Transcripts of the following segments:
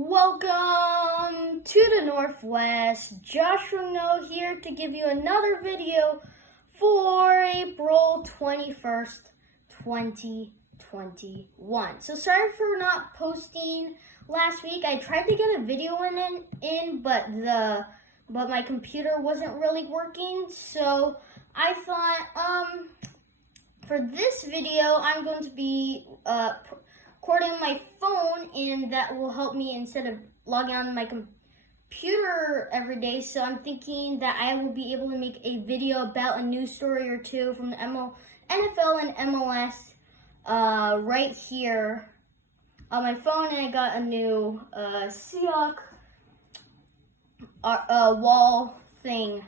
Welcome to the Northwest. Josh Rugno here to give you another video for April 21st, 2021. So sorry for not posting last week. I tried to get a video in but my computer wasn't really working. So I thought for this video I'm going to be recording my phone, and that will help me instead of logging on my computer every day. So I'm thinking that I will be able to make a video about a news story or two from the NFL and MLS right here on my phone. And I got a new Seahawks wall thing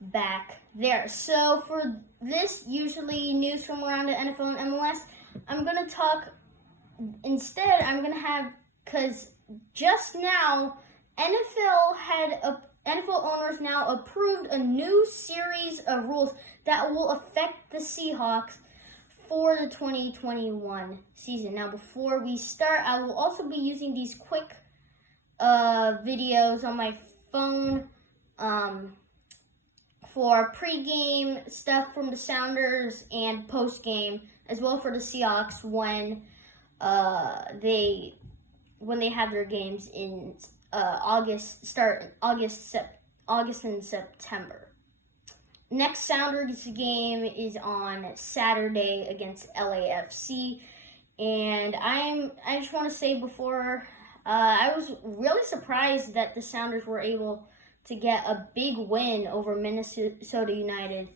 back there. So for this, usually news from around the NFL and MLS, I'm going to talk. Instead, I'm going to have, because just now, NFL owners now approved a new series of rules that will affect the Seahawks for the 2021 season. Now, before we start, I will also be using these quick videos on my phone for pregame stuff from the Sounders and postgame, as well for the Seahawks when they have their games in August and September. Next Sounders game is on Saturday against LAFC, and I just want to say before, I was really surprised that the Sounders were able to get a big win over Minnesota United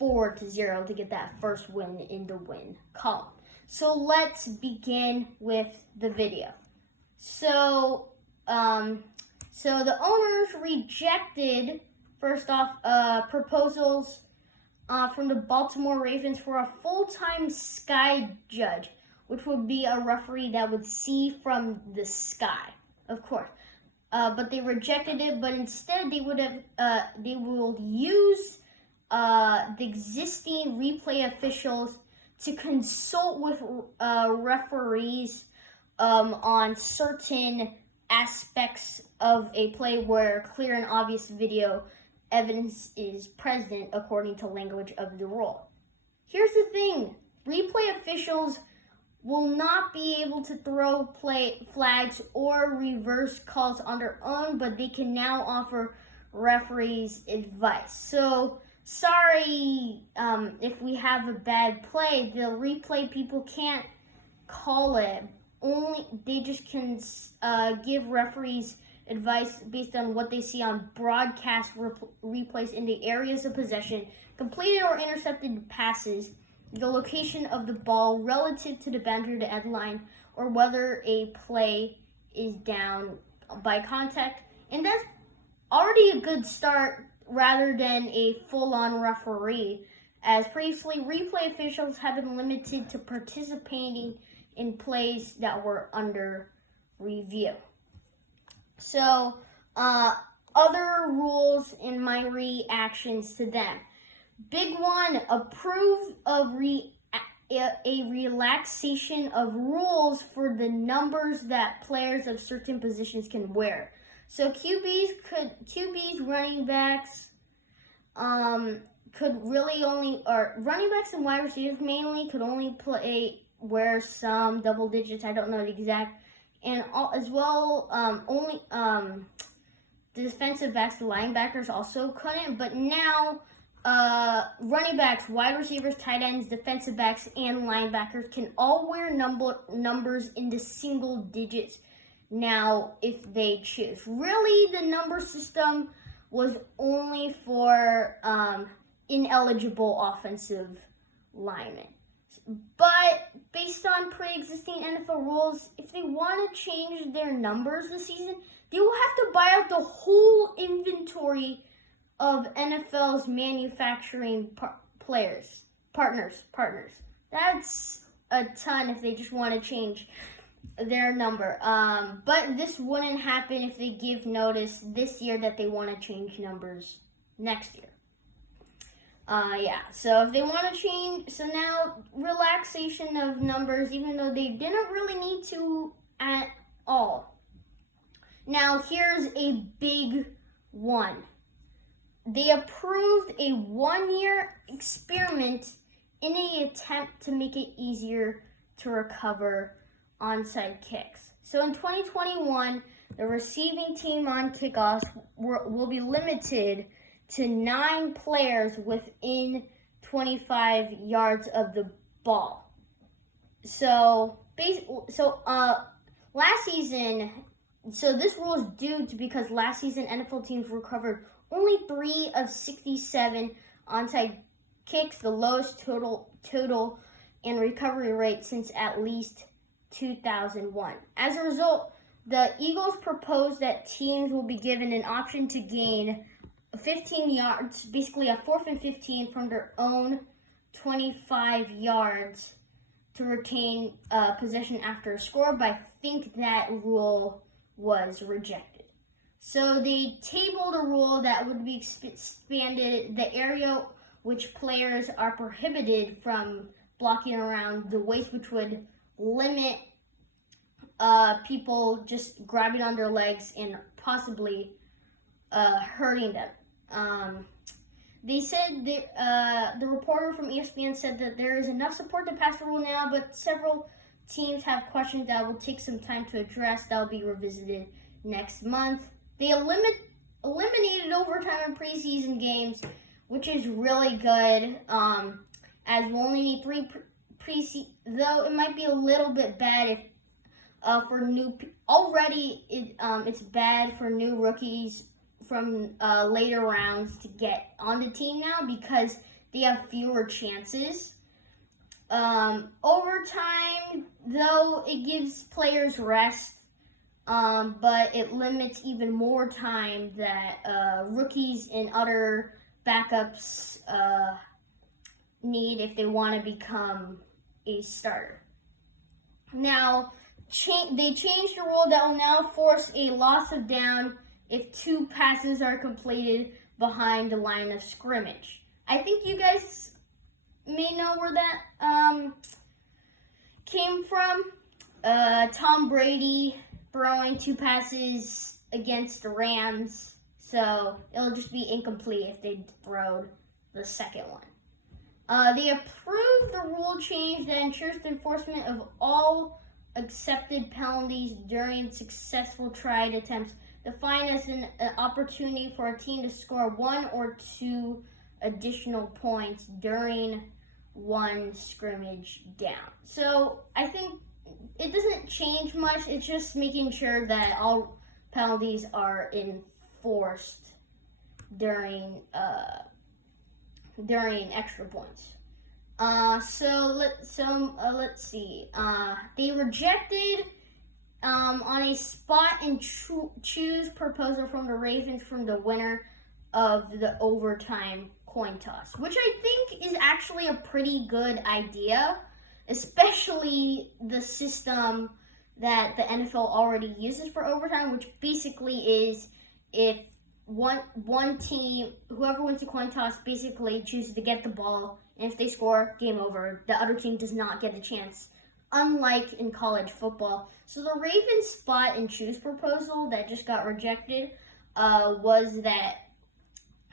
4-0 to get that first win in the win column. So let's begin with the video. So the owners rejected, first off, proposals from the Baltimore Ravens for a full-time sky judge, which would be a referee that would see from the sky, of course. But they rejected it. But instead, they will use the existing replay officials to consult with referees on certain aspects of a play where clear and obvious video evidence is present according to language of the rule. Here's the thing. Replay officials will not be able to throw play flags or reverse calls on their own, but they can now offer referees advice. So sorry if we have a bad play, the replay people can't call it. Only they just can give referees advice based on what they see on broadcast replays in the areas of possession, completed or intercepted passes, the location of the ball relative to the boundary to end line, or whether a play is down by contact. And that's already a good start rather than a full-on referee, as previously replay officials have been limited to participating in plays that were under review. So, other rules and my reactions to them. Big one, approve of a relaxation of rules for the numbers that players of certain positions can wear. So QBs, running backs, could really only, or running backs and wide receivers mainly could only wear some double digits. I don't know the exact, and as well, only the defensive backs, the linebackers also couldn't. But now, running backs, wide receivers, tight ends, defensive backs, and linebackers can all wear numbers in the single digits now if they choose. Really, the number system was only for ineligible offensive linemen. But based on pre-existing NFL rules, if they want to change their numbers this season, they will have to buy out the whole inventory of NFL's manufacturing partners. That's a ton if they just want to change their number. But this wouldn't happen if they give notice this year that they want to change numbers next year. So if they want to change, so now relaxation of numbers, even though they didn't really need to at all. Now, here's a big one. They approved a 1-year experiment in an attempt to make it easier to recover onside kicks. So in 2021, the receiving team on kickoffs will be limited to 9 players within 25 yards of the ball. So last season, this rule is due to because last season NFL teams recovered only 3 of 67 onside kicks, the lowest total and recovery rate since at least 2001. As a result, the Eagles proposed that teams will be given an option to gain 15 yards, basically a 4th and 15 from their own 25 yards to retain possession after a score, but I think that rule was rejected. So they tabled a rule that would be expanded the area which players are prohibited from blocking around the waist, which would limit people just grabbing on their legs and possibly hurting them. They said the reporter from ESPN said that there is enough support to pass the rule now, but several teams have questions that will take some time to address. That will be revisited next month. They eliminated overtime in preseason games, which is really good, as we'll only need 3 preseason, though it might be a little bit bad if for new. Already, it's bad for new rookies from later rounds to get on the team now because they have fewer chances. Overtime, though, it gives players rest, but it limits even more time that rookies and other backups need if they want to become a starter. Now, they changed the rule that will now force a loss of down if 2 passes are completed behind the line of scrimmage. I think you guys may know where that came from. Tom Brady throwing 2 passes against the Rams, so it'll just be incomplete if they throw the second one. They approved the rule change that ensures the enforcement of all accepted penalties during successful tried attempts, defined as an opportunity for a team to score 1 or 2 additional points during one scrimmage down. So I think it doesn't change much. It's just making sure that all penalties are enforced during extra points. Let's see. They rejected on a spot and choose proposal from the Ravens from the winner of the overtime coin toss, which I think is actually a pretty good idea, especially the system that the NFL already uses for overtime, which basically is if one team, whoever wins the coin toss, basically chooses to get the ball, and if they score, game over. The other team does not get a chance, unlike in college football. So the Ravens spot and choose proposal that just got rejected was that,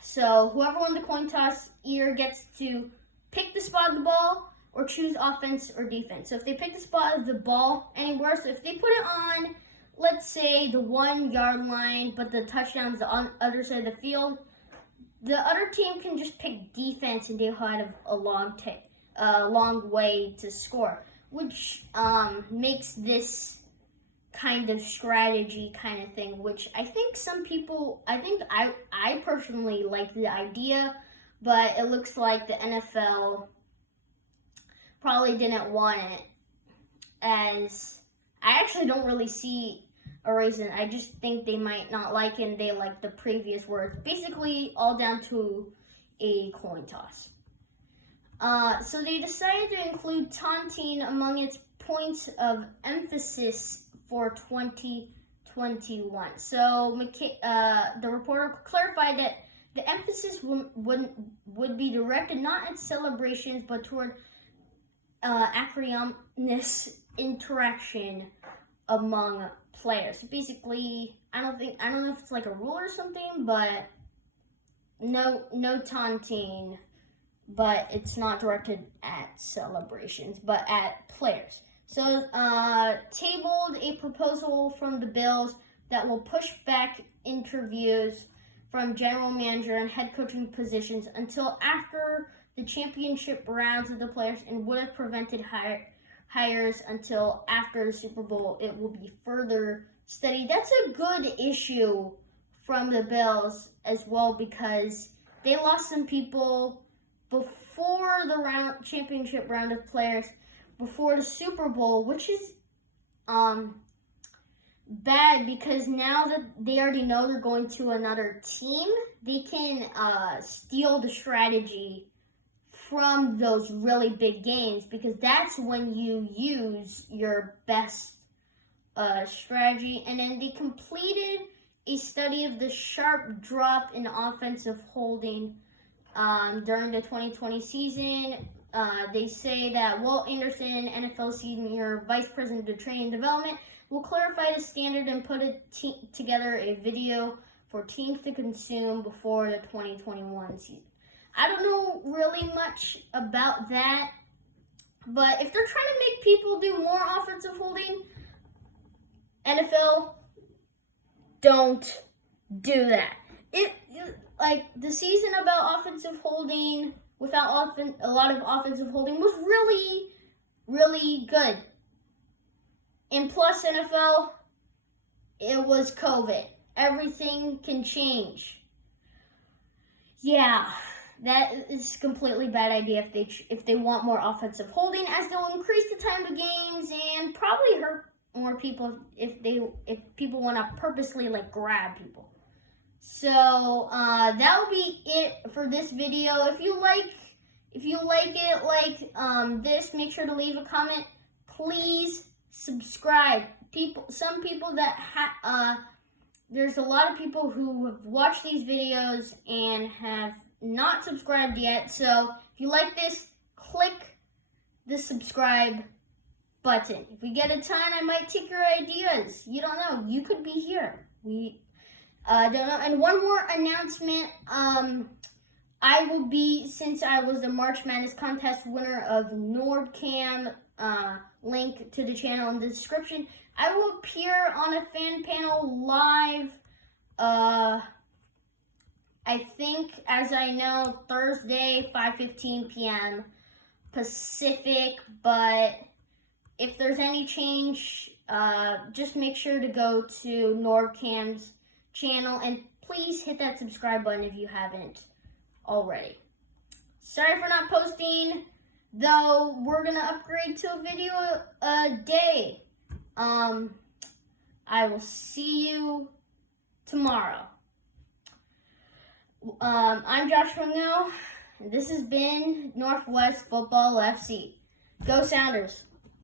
so whoever won the coin toss either gets to pick the spot of the ball or choose offense or defense. So if they pick the spot of the ball anywhere, so if they put it on, let's say, the 1 yard line, but the touchdown's on the other side of the field, the other team can just pick defense and they'll have a long way to score, which makes this kind of strategy kind of thing, which I think some people, I personally like the idea, but it looks like the NFL probably didn't want it, as I actually don't really see a reason. I just think they might not like it and they like the previous words. Basically, all down to a coin toss. So they decided to include taunting among its points of emphasis for 2021. So the reporter clarified that the emphasis would be directed not at celebrations, but toward acrimonious interaction among players. Basically, I don't know if it's like a rule or something, but no taunting, but it's not directed at celebrations, but at players. So, tabled a proposal from the Bills that will push back interviews from general manager and head coaching positions until after the championship rounds of the players, and would have prevented hires until after the Super Bowl. It will be further studied. That's a good issue from the Bills as well, because they lost some people before the championship round of players, before the Super Bowl, which is bad, because now that they already know they're going to another team, they can steal the strategy from those really big games, because that's when you use your best strategy. And then they completed a study of the sharp drop in offensive holding during the 2020 season. They say that Walt Anderson, NFL Senior Vice President of Training and Development, will clarify the standard and put together a video for teams to consume before the 2021 season. I don't know really much about that, but if they're trying to make people do more offensive holding, NFL, don't do that. Like the season about offensive holding without a lot of offensive holding was really, really good. And plus, NFL, it was COVID. Everything can change. Yeah, that is a completely bad idea if they want more offensive holding, as they'll increase the time of games and probably hurt more people if people want to purposely like grab people. So that'll be it for this video. If you like it like this, make sure to leave a comment. Please subscribe. Some people that there's a lot of people who have watched these videos and have not subscribed yet. So if you like this, click the subscribe button. If we get a ton, I might take your ideas. You don't know. You could be here. We don't know. And one more announcement. I will be, since I was the March Madness contest winner of NordCam, link to the channel in the description, I will appear on a fan panel live, I think, as I know, Thursday, 5:15 p.m. Pacific, but if there's any change, just make sure to go to NordCam's channel, and please hit that subscribe button if you haven't already. Sorry for not posting, though. We're gonna upgrade to a video a day. I will see you tomorrow. I'm Josh Wingo, and this has been Northwest Football FC. Go Sounders!